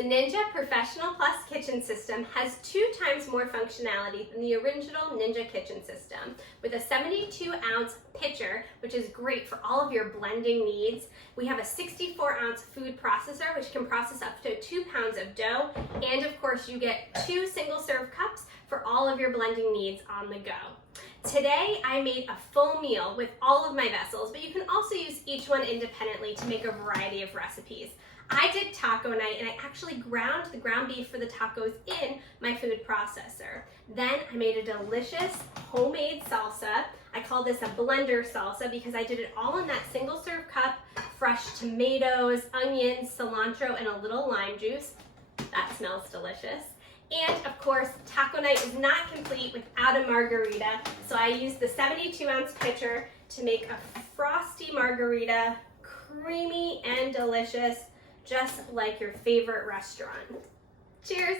The Ninja Professional Plus kitchen system has 2 times more functionality than the original Ninja kitchen system. With a 72-ounce pitcher, which is great for all of your blending needs. We have a 64-ounce food processor, which can process up to 2 pounds of dough. And of course, you get 2 single-serve cups for all of your blending needs on the go. Today, I made a full meal with all of my vessels, but you can also use each one independently to make a variety of recipes. I did taco night, and I actually ground the ground beef for the tacos in my food processor. Then I made a delicious homemade salsa. I call this a blender salsa because I did it all in that single serve cup, fresh tomatoes, onions, cilantro, and a little lime juice. That smells delicious. And of course, taco night is not complete without a margarita, so I used the 72-ounce pitcher to make a frosty margarita, creamy and delicious, just like your favorite restaurant. Cheers!